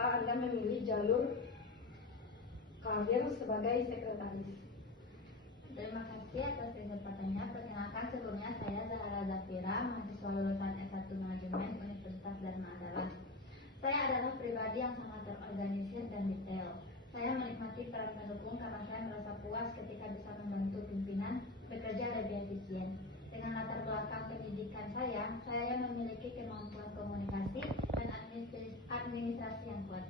mengapa Anda memilih jalur karir sebagai sekretaris? Terima kasih atas kesempatannya. Perkenalkan, sebelumnya saya Zahra Zafira, mahasiswa lulusan S1 Manajemen Universitas Dharma Adalah. Saya adalah pribadi yang sangat terorganisir dan detail. Saya menikmati peran pendukung karena saya merasa puas ketika bisa membantu pimpinan bekerja lebih efisien. Dengan latar belakang pendidikan saya memiliki kemampuan komunikasi dan administrasi yang kuat.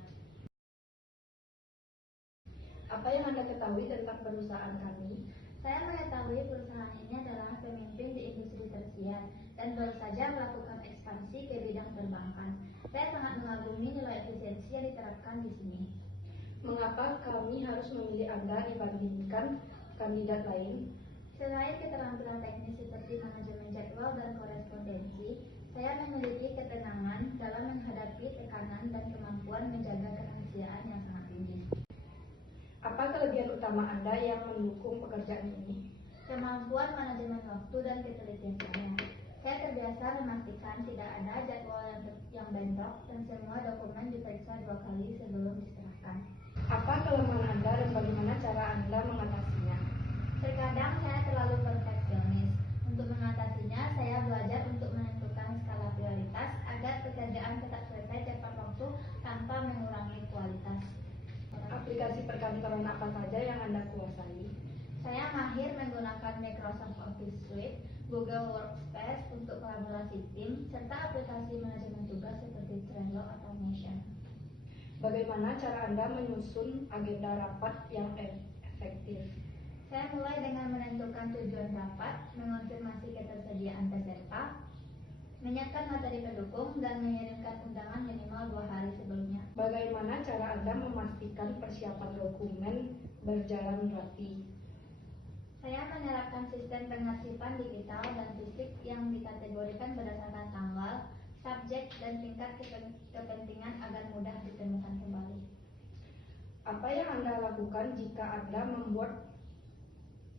Apa yang Anda ketahui tentang perusahaan kami? Saya mengetahui perusahaan ini adalah pemimpin di industri tersier dan baru saja melakukan ekspansi ke bidang perbankan. Saya sangat mengagumi nilai efisiensi yang diterapkan di sini. Mengapa kami harus memilih Anda dibandingkan kandidat lain? Selain keterampilan teknis seperti manajemen jadwal dan korespondensi, saya memiliki ketenangan dalam menghadapi tekanan dan kemampuan menjaga kerahasiaan yang sangat tinggi. Apa kelebihan utama Anda yang mendukung pekerjaan ini? Kemampuan manajemen waktu dan ketelitian saya. Saya terbiasa memastikan tidak ada jadwal yang bentrok dan semua dokumen diperiksa 2 kali sebelum diserahkan. Apa kelemahan Anda dan bagaimana cara Anda mengatasinya? Terkadang saya terlalu perfeksionis. Untuk mengatasinya, saya belajar untuk menentukan skala prioritas agar pekerjaan tetap selesai tepat waktu tanpa mengurangi kualitas. Aplikasi perkantoran apa saja yang Anda kuasai? Saya mahir menggunakan Microsoft Office Suite, Google Workspace untuk kolaborasi tim, serta aplikasi manajemen tugas seperti Trello atau Notion. Bagaimana cara Anda menyusun agenda rapat yang efektif? Saya mulai dengan menentukan tujuan rapat, mengonfirmasi ketersediaan peserta, menyiapkan materi pendukung, dan mengirimkan undangan minimal 2 hari sebelumnya. Bagaimana cara Anda memastikan persiapan dokumen berjalan rapi? Saya menerapkan sistem pengarsipan digital dan fisik yang dikategorikan berdasarkan tanggal, subjek, dan tingkat kepentingan agar mudah ditemukan kembali. Apa yang Anda lakukan jika Anda membuat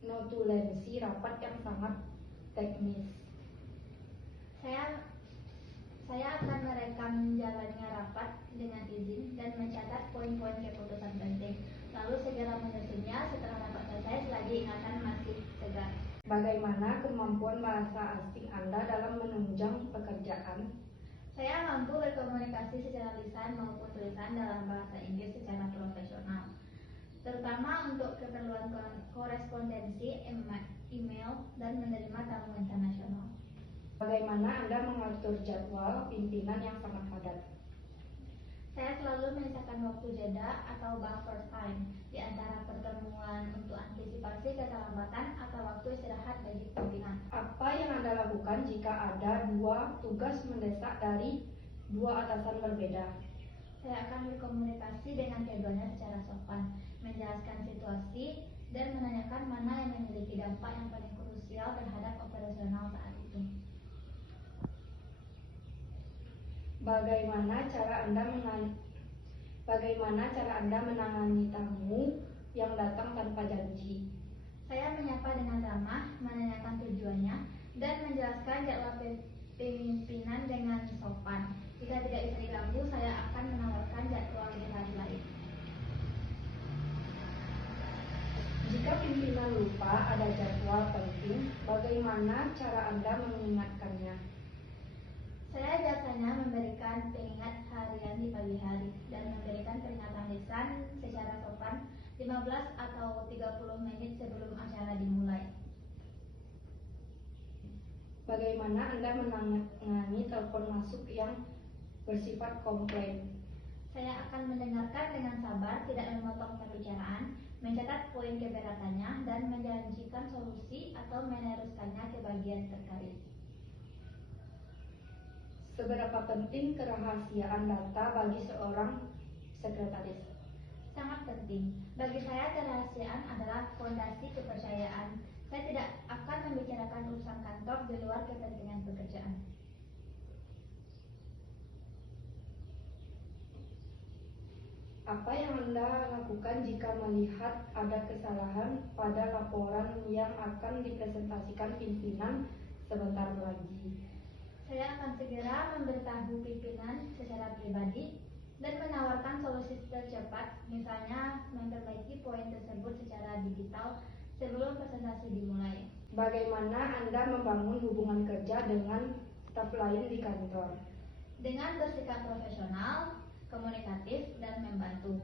notulensi rapat yang sangat teknis? Saya akan merekam jalannya rapat dengan izin dan mencatat poin-poin keputusan penting, lalu segera menyusunnya setelah rapat selesai selagi ingatan masih segar. Bagaimana kemampuan bahasa asing Anda dalam menunjang pekerjaan? Saya mampu berkomunikasi secara lisan maupun tulisan dalam bahasa Inggris secara profesional, terutama untuk keperluan korespondensi, email, dan menerima tamu internasional. Bagaimana Anda mengatur jadwal pimpinan yang sangat padat? Saya selalu menyisakan waktu jeda atau buffer time di antara pertemuan untuk antisipasi keterlambatan atau waktu istirahat bagi pimpinan. Apa yang Anda lakukan jika ada 2 tugas mendesak dari 2 atasan berbeda? Saya akan berkomunikasi dengan keduanya secara sopan, menjelaskan situasi, dan menanyakan mana yang memiliki dampak yang paling krusial terhadap operasional saat itu. Bagaimana cara Anda menangani tamu yang datang tanpa janji? Saya menyapa dengan ramah, menanyakan tujuannya, dan menjelaskan jadwal pimpinan dengan sopan. Jika tidak bisa diganggu, saya akan menawarkan jadwal di hari lain. Jika pimpinan lupa ada jadwal penting, bagaimana cara Anda mengingatkannya? Saya biasanya memberikan pengingat harian di pagi hari dan memberikan peringatan lisan secara sopan 15 atau 30 menit sebelum acara dimulai. Bagaimana Anda menangani telepon masuk yang bersifat komplain? Saya akan mendengarkan dengan sabar, tidak memotong pembicaraan, mencatat poin keberatannya, dan menjanjikan solusi atau meneruskannya ke bagian terkait. Seberapa penting kerahasiaan data bagi seorang sekretaris? Sangat penting. Bagi saya, kerahasiaan adalah fondasi kepercayaan. Saya tidak akan membicarakan urusan kantor di luar kepentingan pekerjaan. Apa yang Anda lakukan jika melihat ada kesalahan pada laporan yang akan dipresentasikan pimpinan sebentar lagi? Saya akan segera memberitahu pimpinan secara pribadi, dan menawarkan solusi tercepat, misalnya memperbaiki poin tersebut secara digital sebelum presentasi dimulai. Bagaimana Anda membangun hubungan kerja dengan staf lain di kantor? Dengan bersikap profesional, komunikatif, dan membantu.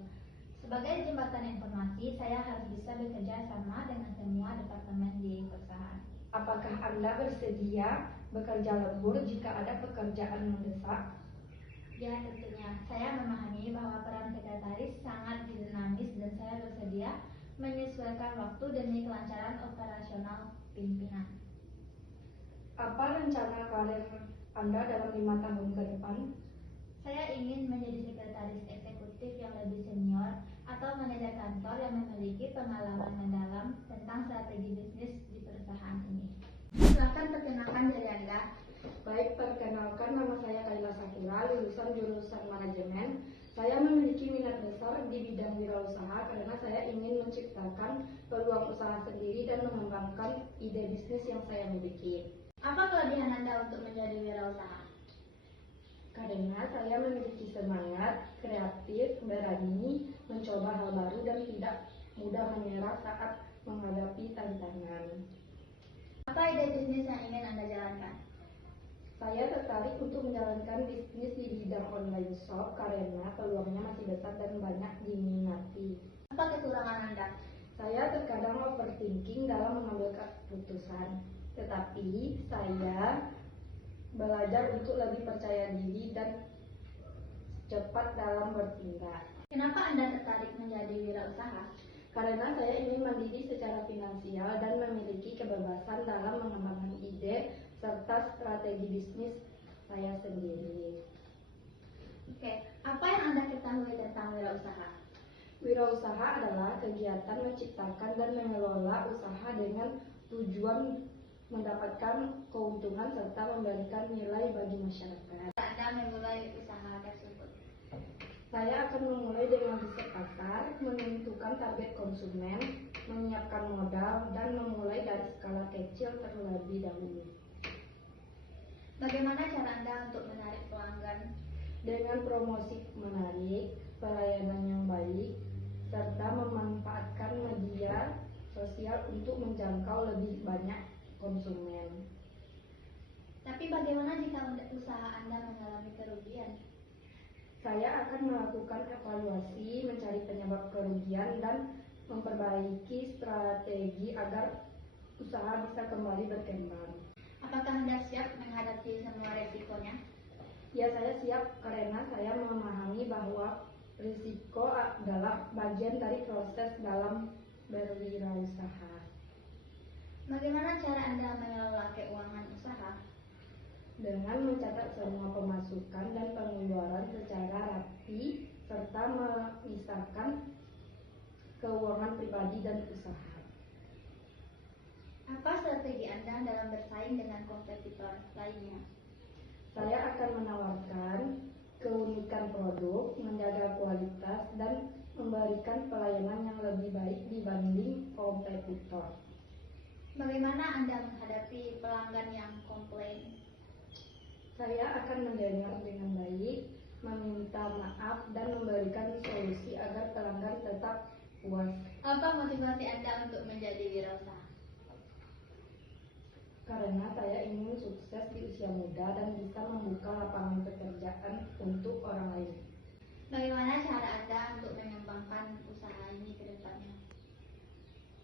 Sebagai jembatan informasi, saya harus bisa bekerja sama dengan semua departemen di perusahaan. Apakah Anda bersedia bekerja lembur jika ada pekerjaan mendesak? Ya, tentunya. Saya memahami bahwa peran sekretaris sangat dinamis dan saya bersedia menyesuaikan waktu demi kelancaran operasional pimpinan. Apa rencana karir Anda dalam 5 tahun ke depan? Saya ingin menjadi sekretaris eksekutif yang lebih senior atau manajer kantor yang memiliki pengalaman mendalam tentang strategi bisnis di perusahaan ini. Silakan perkenalkan diri Anda. Baik, perkenalkan, nama saya Kaila Sakura, lulusan jurusan manajemen. Saya memiliki minat besar di bidang wirausaha karena saya ingin menciptakan peluang usaha sendiri dan mengembangkan ide bisnis yang saya miliki. Apa kelebihan Anda untuk menjadi wirausaha? Karena saya memiliki semangat, kreatif, berani, mencoba hal baru dan tidak mudah menyerah saat menghadapi tantangan. Apa ide bisnis yang ingin Anda jalankan? Saya tertarik untuk menjalankan bisnis di bidang online shop karena peluangnya masih besar dan banyak diminati. Apa kekurangan Anda? Saya terkadang overthinking dalam mengambil keputusan, tetapi saya belajar untuk lebih percaya diri dan cepat dalam bertindak. Kenapa Anda tertarik menjadi wirausaha? Karena saya ingin mandiri secara finansial dan memiliki kebebasan dalam mengembangkan ide serta strategi bisnis saya sendiri. Oke, apa yang Anda ketahui tentang wirausaha? Wirausaha adalah kegiatan menciptakan dan mengelola usaha dengan tujuan mendapatkan keuntungan serta memberikan nilai bagi masyarakat. Anda memulai usaha tersebut. Saya akan memulai dengan riset pasar, menentukan target konsumen, menyiapkan modal, dan memulai dari skala kecil terlebih dahulu. Bagaimana cara Anda untuk menarik pelanggan? Dengan promosi menarik, pelayanan yang baik, serta memanfaatkan media sosial untuk menjangkau lebih banyak konsumen. Tapi bagaimana jika usaha Anda mengalami kerugian? Saya akan melakukan evaluasi, mencari penyebab kerugian, dan memperbaiki strategi agar usaha bisa kembali berkembang. Apakah Anda siap menghadapi semua resikonya? Ya, saya siap karena saya memahami bahwa risiko adalah bagian dari proses dalam berwirausaha. Bagaimana cara Anda mengelola keuangan usaha? Dengan mencatat semua pemasukan dan pengeluaran secara rapi serta memisahkan keuangan pribadi dan usaha. Apa strategi Anda dalam bersaing dengan kompetitor lainnya? Saya akan menawarkan keunikan produk, menjaga kualitas, dan memberikan pelayanan yang lebih baik dibanding kompetitor. Bagaimana Anda menghadapi pelanggan yang komplain? Saya akan mendengar dengan baik, meminta maaf, dan memberikan solusi agar pelanggan tetap puas. Apa motivasi Anda untuk menjadi wirausaha? Karena saya ingin sukses di usia muda dan bisa membuka lapangan pekerjaan untuk orang lain. Bagaimana cara Anda untuk mengembangkan usaha ini ke depannya?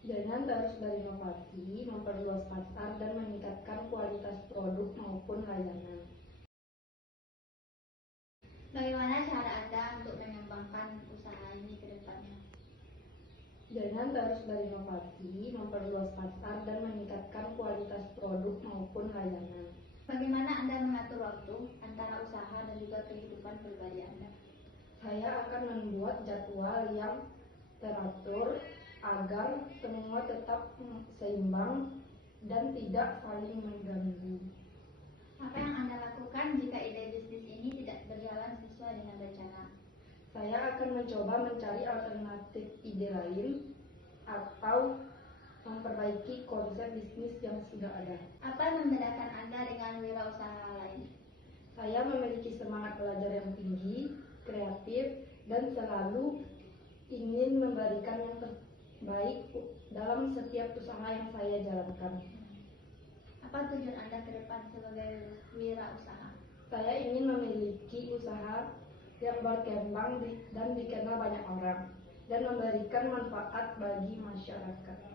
Dengan terus berinovasi, memperluas pasar, dan meningkatkan kualitas produk maupun layanan. Bagaimana cara Anda untuk mengembangkan usaha ini ke depannya? Dengan terus berinovasi, memperluas pasar, dan meningkatkan kualitas produk maupun layanan. Bagaimana Anda mengatur waktu antara usaha dan juga kehidupan pribadi Anda? Saya akan membuat jadwal yang teratur agar semua tetap seimbang dan tidak saling mengganggu. Apa yang Anda lakukan jika ide bisnis ini tidak berjalan sesuai dengan rencana? Saya akan mencoba mencari alternatif ide lain atau memperbaiki konsep bisnis yang sudah ada. Apa yang membedakan Anda dengan wirausaha lain? Saya memiliki semangat belajar yang tinggi, kreatif, dan selalu ingin memberikan yang terbaik dalam setiap usaha yang saya jalankan. Apa tujuan Anda ke depan sebagai wirausaha? Saya ingin memiliki usaha yang berkembang dan dikenal banyak orang dan memberikan manfaat bagi masyarakat.